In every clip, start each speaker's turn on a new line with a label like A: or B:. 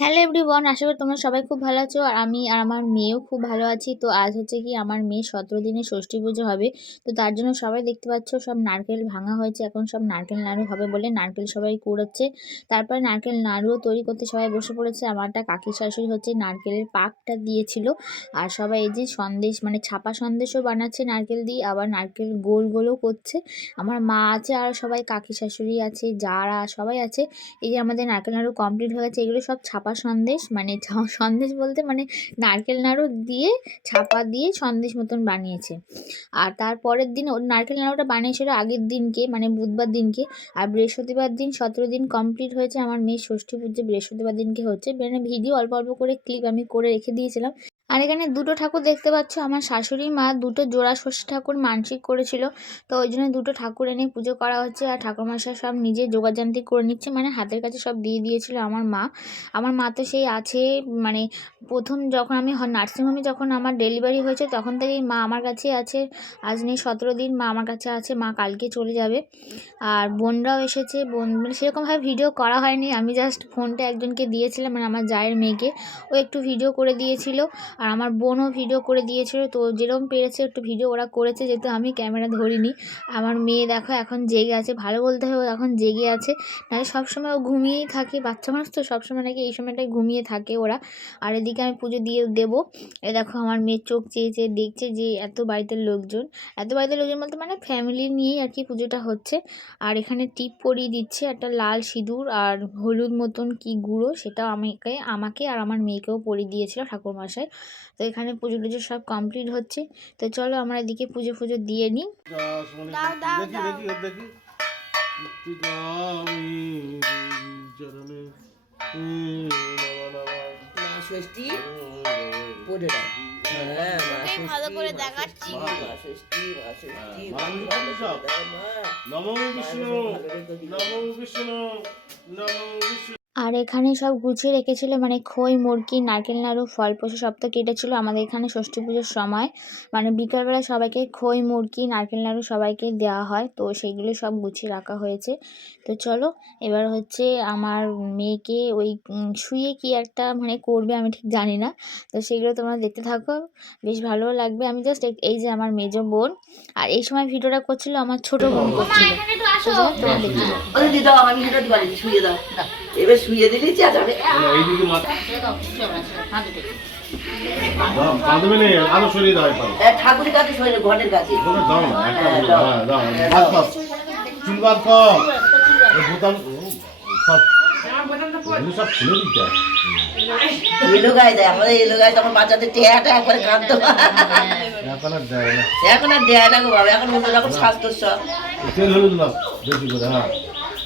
A: Hello everyone আশা করি তোমরা সবাই খুব ভালো আছো আর আমি আর আমার মেয়েও খুব ভালো আছি। তো আজ হচ্ছে কি আমার মেয়ে সতেরো দিনে ষষ্ঠী পুজো হবে। তো তার জন্য সবাই দেখতে পাচ্ছ সব নারকেল ভাঙা হয়েছে, এখন সব নারকেল নাড়ু হবে বলে নারকেল সবাই কুড়োচ্ছে। তারপরে নারকেল নাড়ুও তৈরি করতে সবাই বসে পড়েছে। আমারটা কাকি শাশুড়ি হচ্ছে নারকেলের পাকটা দিয়েছিল। আর সবাই এই যে সন্দেশ মানে ছাপা সন্দেশও বানাচ্ছে নারকেল দিয়ে, আবার নারকেল গোল গোলও করছে। আমার মা আছে আর সবাই কাকি শাশুড়ি আছে, যারা সবাই আছে, এই যে আমাদের নারকেল নাড়ু কমপ্লিট হয়ে গেছে, এগুলো সব ছাপা সন্দেশ মানে সন্দেশ বলতে মানে নারকেল নাড়ু দিয়ে ছাপা দিয়ে সন্দেশ মতন বানিয়েছে। আর তারপরের দিন ওর নারকেল নাড়ুটা বানিয়েছিল আগের দিনকে মানে বুধবার দিনকে। আর বৃহস্পতিবার দিন সতেরো দিন কমপ্লিট হয়েছে, আমার মেয়ে ষষ্ঠী পুজো বৃহস্পতিবার দিনকে হচ্ছে। মানে ভিডিও অল্প অল্প করে ক্লিপ আমি করে রেখে দিয়েছিলাম। আর এখানে দুটো ঠাকুর দেখতে পাচ্ছ। আমার শাশুড়ি মা দুটো জোড়া ষষ্ঠী ঠাকুর মানসিক করেছিল। তো ওই জন্য দুটো ঠাকুর এনে পুজো করা হচ্ছে আর ঠাকুরমশাই সব নিজে যোগাযান্ত্রিক করে নিচ্ছে। মানে হাতের কাছে সব দিয়ে দিয়েছিল আমার মা। আমার মা তো সেই আছে মানে প্রথম যখন আমি নার্সিংহোমে যখন আমার ডেলিভারি হয়েছে তখন থেকেই মা আমার কাছেই আছে। আজ নেই সতেরো দিন মা আমার কাছে আছে, মা কালকে চলে যাবে। আর বোনরাও এসেছে, বোন মানে সেরকমভাবে ভিডিও করা হয়নি। আমি জাস্ট ফোনটা একজনকে দিয়েছিলাম মানে আমার জায়ের মেয়েকে। ও একটু ভিডিও করে দিয়েছিল। আর আমার বোনও ভিডিও করে দিয়েছিল, তো যেরকম পেরেছে একটু ভিডিও ওরা করেছে, যেহেতু আমি ক্যামেরা ধরিনি। আমার মেয়ে দেখো এখন জেগে আছে, ভালো বলতে হবে ও এখন জেগে আছে। নাহলে সবসময় ও ঘুমিয়েই থাকে, বাচ্চা মানুষ তো সবসময় নাকি এই সময়টাই ঘুমিয়ে থাকে ওরা। আর এদিকে আমি পুজো দিয়ে দেবো। এ দেখো আমার মেয়ের চোখ চেয়ে চেয়ে দেখছে যে এত বাড়িতে লোকজন। এত বাড়িতে লোকজন বলতে মানে ফ্যামিলি নিয়েই আর কি পুজোটা হচ্ছে। আর এখানে টিপ পরিয়ে দিচ্ছে, একটা লাল সিঁদুর আর হলুদ মতন কি গুঁড়ো সেটা আমাকে আমাকে আর আমার মেয়েকেও পরিয়ে দিয়েছিল ঠাকুরমশাই। তো এখানে পুজো টুজো সব কমপ্লিট হচ্ছে। তো চলো আমরা এদিকে পুজো ফুজো দিয়ে নিই
B: হ্যাঁ
A: ভালো করে দেখাচ্ছি।
C: নমো বিষ্ণু নমো বিষ্ণু নমো বিষ্ণু।
A: আর এখানে সব গুছিয়ে রেখেছিল মানে খই মুরগি নারকেল নাড়ু ফল পশু সব তো কেটেছিল আমাদের এখানে ষষ্ঠী পুজোর সময়। মানে বিকালবেলা সবাইকে খই মুরগি নারকেল নাড়ু সবাইকে দেওয়া হয় তো সেইগুলো সব গুছিয়ে রাখা হয়েছে। তো চলো এবার হচ্ছে আমার মেয়েকে ওই শুয়ে কি একটা মানে করবে আমি ঠিক জানি না। তো সেগুলো তোমরা দেখতে থাকো বেশ ভালো লাগবে। আমি জাস্ট এই যে আমার মেজ বোন আর এই সময় ভিডিওটা করছিল আমার ছোট বোন করছিল। তোমরা দেখতে।
B: দাও আমি শুয়ে দাও দাও। এবার শুয়ে দিলেই
C: এইদিকে মাথা আরও দাও
B: ঠাকুরের কাছে ঘরের কাছে।
C: তোমরা দাও না দাও। দাও চুল বাদ কর বোতাম সব খুলে দিতে
B: এলো গায়ে দেয় আমাদের এলো গায়ে তখন বাচ্চাদের টেহাটা একবারে কাঁদতো।
C: এখন আর দেয় না।
B: এখন আর দেয় না গো বাবা এখন অন্য রকম স্বাস্থ্য সব।
C: তেল হলুদ না বেশি করে হ্যাঁ।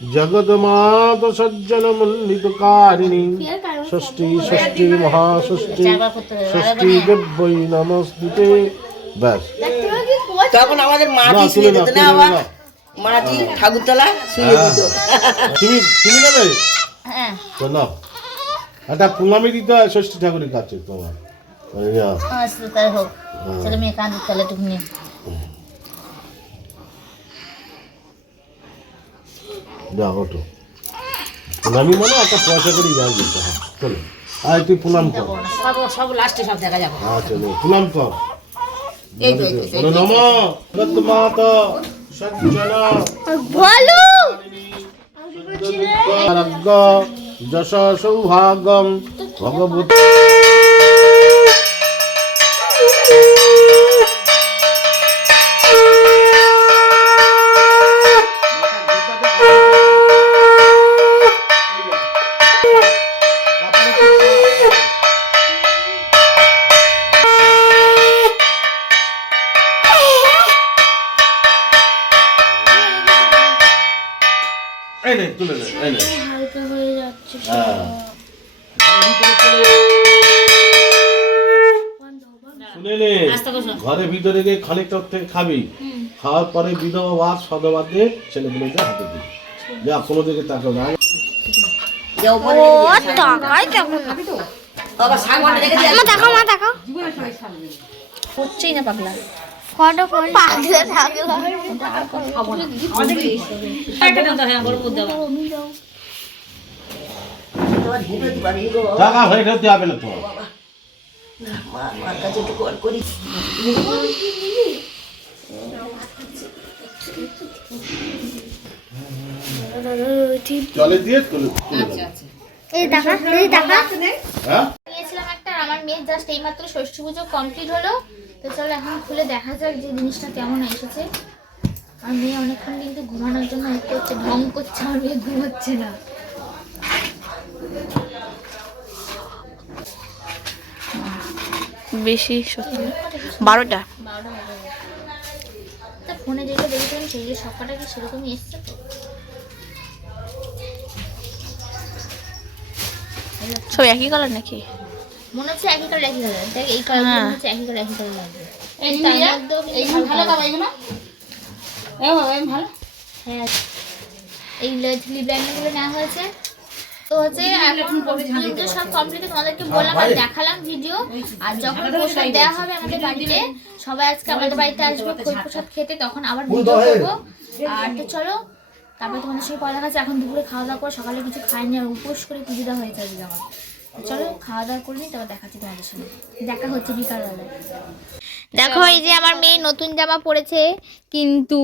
C: জগৎমাত সজ্জন মন্ডিত কারিণী ষষ্ঠী ষষ্ঠী মহাষষ্ঠী ষষ্ঠী দেব্যই নমস্তুতে। ব্যাস।
B: তখন আমাদের মাটি
C: তুলে
B: শুয়ে
C: না
B: দিত না আবার? মাটি ঠাকুরতলা শুয়ে দিত
C: তুমি তুমি নেবে তো না একটা পুঙ্গামি দিতে হয় ষষ্ঠী ঠাকুরের কাছে তোমার। ওই যা।
A: তাই হোক। ছেলে মেয়ে কাঁদে তাহলে তুমি
C: যা ওঠো পুনামি মানে একটা পয়সা করে যাই হয় চলো। আয় তুই প্রণাম কর
B: সব সব লাস্টে সব দেখা যাবে।
C: আচ্ছা নে, প্রণাম কর সজ্জনা যশ সৌভাগ্যম ভগবত এই নে তুলে নে এই নে।
A: হালকা হয়ে যাচ্ছে
C: হ্যাঁ। ভিতরে গিয়ে খানিকটা থেকে খাবি। খাওয়ার পরে বিধবা ভাত সদবাদ দিয়ে ছেলেগুলোকে হাতে দিবি। যা কোনো দিকে তাকাও না
D: দেখাও মা দেখাও।
A: হচ্ছেই না পাগলা।
D: ফটো কোন পাগলা থাকলা
B: তোমার ঘুমে দিবা
C: টাকা হয়ে খেতে হবে না তো।
B: মার কাছে একটু কল করি
C: জলে দিয়ে তুলে
D: এই দেখা দেখা।
C: হ্যাঁ
A: নিয়েছিলাম একটা আর আমার মেয়ের জাস্ট এইমাত্র ষষ্ঠী পুজো কমপ্লিট হলো। তো চলো এখন খুলে দেখা যাক যে জিনিসটা কেমন এসেছে। আর মেয়ে অনেকক্ষণ কিন্তু ঘুমানোর জন্য করছে ঢং করছে আর মেয়ে ঘুমোচ্ছে না।
D: বেশি সত্যি বারোটা।
A: তা ফোনে যেগুলো দেখেছিলাম সেগুলো সবকটা কি সেরকমই এসছে তো?
D: সব একই কালার নাকি?
A: মনে হচ্ছে একই কালার একই কালার দেখ এই কালার
D: হ্যাঁ।
A: মনে হচ্ছে একই কালার একই কালার লাগবে এই তার মধ্যেও কিন্তু ভালো কালার। হ্যাঁ। এই লিপ লাইনারগুলো নেওয়া হয়েছে। তো হচ্ছে এখন কিন্তু সব কমপ্লিট তোমাদেরকে বললাম আর দেখালাম ভিডিও আর যখন প্রসাদ দেওয়া হবে আমাদের বাড়িতে সবাই আজকে আমাদের বাড়িতে আসবে খই প্রসাদ খেতে তখন আবার ভিডিও করব। আর তো চলো তারপরে তোমাদের সঙ্গে পড়া দেখাচ্ছে এখন দুপুরে খাওয়া দাওয়া করে সকালে কিছু খাইনি আর উপোস করে পুজো দেওয়া হয়েছে আজকে আমার। চলো খাওয়া দাওয়া করে নিই তারপর দেখাচ্ছি তোমাদের সঙ্গে দেখা হচ্ছে বিকালবেলায়। দেখো এই যে আমার মেয়ে নতুন জামা পরেছে কিন্তু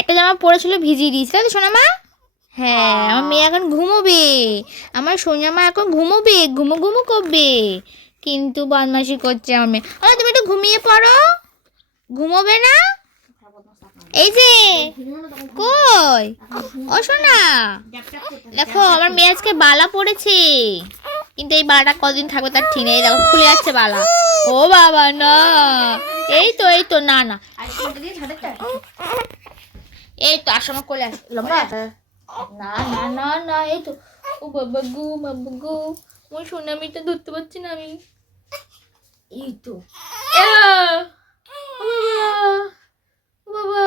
A: একটা জামা পরেছিল ভিজিয়ে দিয়েছে। তাই তো সোনামা? হ্যাঁ আমার মেয়ে এখন ঘুমোবে। আমার সোনামা এখন ঘুমোবে ঘুমো ঘুমো করবে। কিন্তু বদমাশি করছে আমার মেয়ে। আরে তুমি একটু ঘুমিয়ে পড়ো। ঘুমোবে না? এই যে কই? ও সোনা। দেখো আমার মেয়ে আজকে বালা পড়েছে কিন্তু এই বালাটা কদিন থাকবে তার ঠিক নেই দেখো খুলে যাচ্ছে বালা। ও বাবা না। এই তো এই তো না না। এই তো আসামা কোলে আস লম্বা। না না না না এই তো। ও বাবা গু বাবা গু। ওই সোনামিটা ধরতে পারছি না আমি। এই তো। বাবা।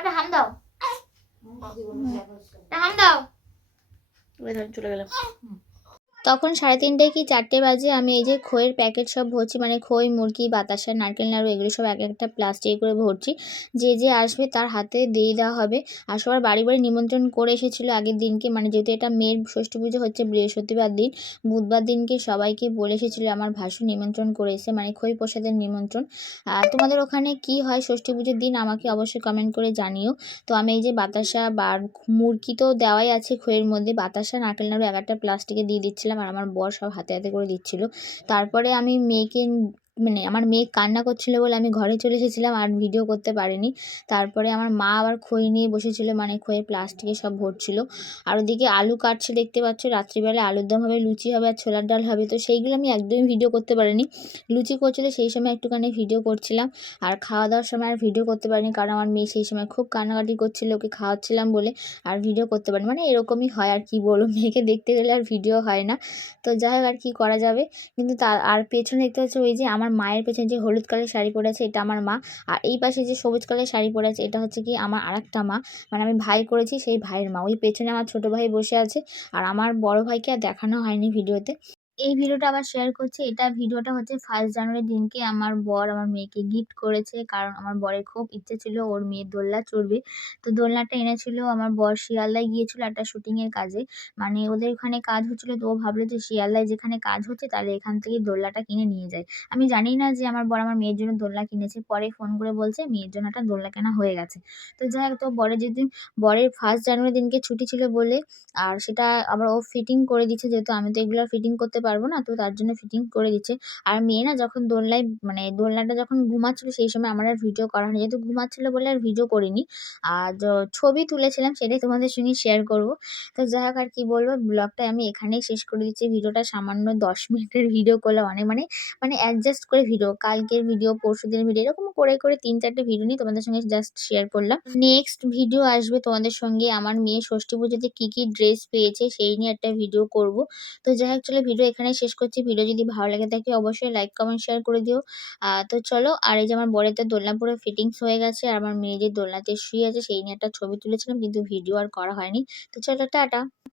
A: বাবা। হাম দাও। হাম দাও।
D: চলে গেলাম
A: তখন সাড়ে তিনটে কি চারটে বাজে আমি এই যে খইয়ের প্যাকেট সব ভরছি মানে খই, মুরগি, বাতাসা, নারকেল, নাড়ু, এগুলো সব এক একটা প্লাস্টিক করে ভরছি। যে যে আসবে তার হাতে দিয়ে দেওয়া হবে। আর সবার বাড়ি বাড়ি নিমন্ত্রণ করে এসেছিল আগের দিনকে মানে যেহেতু এটা মেয়ের ষষ্ঠী পুজো হচ্ছে বৃহস্পতিবার দিন, বুধবার দিনকে সবাইকে বলে এসেছিল আমার ভাসু নিমন্ত্রণ করে এসে মানে খই প্রসাদের নিমন্ত্রণ। আর তোমাদের ওখানে কি হয় ষষ্ঠী পুজোর দিন আমাকে অবশ্যই কমেন্ট করে জানিও। তো আমি এই যে বাতাসা বা মুরগি তো দেওয়াই আছে খইয়ের মধ্যে, বাতাসা, নারকেল, নাড়ু এক একটা প্লাস্টিকে দিয়ে দিচ্ছিলাম। আর আমার বর সব হাতে হাতে করে দিচ্ছিল। তারপরে আমি মেয়েকে মানে আমার মেয়ে কান্না করছিল বলে আমি ঘরে চলে এসেছিলাম আর ভিডিও করতে পারিনি। তারপরে আমার মা আবার খই নিয়ে বসেছিল মানে খইয়ের প্লাস্টিকে সব ভরছিল। আর ওদিকে আলু কাটছে, দেখতে পাচ্ছ রাত্রিবেলা আলুর দম হবে, লুচি হবে আর ছোলার ডাল হবে। তো সেইগুলো আমি একদমই ভিডিও করতে পারিনি। লুচি করছিল, সেই সময় একটুখানি ভিডিও করছিলাম। আর খাওয়া দাওয়ার সময় আর ভিডিও করতে পারিনি, কারণ আমার মেয়ে সেই সময় খুব কান্নাকাটি করছিল, ওকে খাওয়াচ্ছিলাম বলে আর ভিডিও করতে পারিনি। মানে এরকমই হয় আর কি বলব, মেয়েকে দেখতে গেলে আর ভিডিও হয় না। তো যাই হোক আর কি করা যাবে। কিন্তু তার আর পেছনে দেখতে পাচ্ছি, ওই যে আমার মায়ের পেছনে যে হলুদ কালার শাড়ি পরে আছে, এটা আমার মা। আর এই পাশে যে সবুজ কালার শাড়ি পরে আছে, এটা হচ্ছে কি আমার আরেকটা মা। মানে আমি ভাই করেছি সেই ভাইয়ের মা। ওই পেছনে আমার ছোটো ভাই বসে আছে। আর আমার বড় ভাইকে আর দেখানো হয়নি ভিডিওতে। এই ভিডিওটা আবার শেয়ার করছি। এটা ভিডিওটা হচ্ছে ফার্স্ট জানুয়ারির দিনকে আমার বর আমার মেয়েকে গিফট করেছে। কারণ আমার বরের খুব ইচ্ছে ছিল ওর মেয়ে দোলনা চড়বে। তো দোলনাটা এনেছিল আমার বর শিয়ালদায় গিয়েছিল একটা শুটিংয়ের কাজে। মানে ওদের ওখানে কাজ হচ্ছিল তো ও ভাবলো যে শিয়ালদায় যেখানে কাজ হচ্ছে তাহলে এখান থেকে দোলনাটা কিনে নিয়ে যায়। আমি জানি না যে আমার বর আমার মেয়ের জন্য দোলনা কিনেছে। পরে ফোন করে বলছে মেয়ের জন্য একটা দোলনা কেনা হয়ে গেছে। তো যাই হোক, তো বরের যেদিন বরের ফার্স্ট জানুয়ারি দিনকে ছুটি ছিল বলে আর সেটা আবার ও ফিটিং করে দিচ্ছে যেহেতু আমি তো এগুলো ফিটিং করতে পারব না, তো তার জন্য ফিটিং করে দিচ্ছে। আর মেয়ে না যখন দোলনায় মানে দোলনাটা যখন ঘুমাচ্ছিল সেই সময় আমার আর ভিডিও করা হয়নি। যেহেতু ঘুমাচ্ছিল বলে আর ভিডিও করিনি, আর ছবি তুলেছিলাম সেটাই তোমাদের সঙ্গে শেয়ার করব। তো যাই হোক আর কি বলব ব্লগটা আমি এখানেই শেষ করে দিচ্ছি। ভিডিওটা সামান্য দশ মিনিটের ভিডিও করলাম অনেক মানে মানে অ্যাডজাস্ট করে ভিডিও কালকের ভিডিও পরশু দিনের ভিডিও এরকম করে করে তিন চারটে ভিডিও নিয়ে তোমাদের সঙ্গে জাস্ট শেয়ার করলাম। নেক্সট ভিডিও আসবে তোমাদের সঙ্গে আমার মেয়ে ষষ্ঠী পুজোতে কী কী ড্রেস পেয়েছে সেই নিয়ে একটা ভিডিও করব। তো যাই হোক, চলো ভিডিও এখানেই শেষ করছি। ভিডিও যদি ভালো লাগে থাকে অবশ্যই লাইক কমেন্ট শেয়ার করে দিও। তো চলো, আর এই যে আমার বরের তো দোলনা পুরো ফিটিংস হয়ে গেছে, আর আমার মেয়ে যে দোলনাতে শুয়ে আছে, সেই নিয়ে একটা ছবি তুলেছিলাম, কিন্তু ভিডিও আর করা হয়নি। তো চলো, টাটা।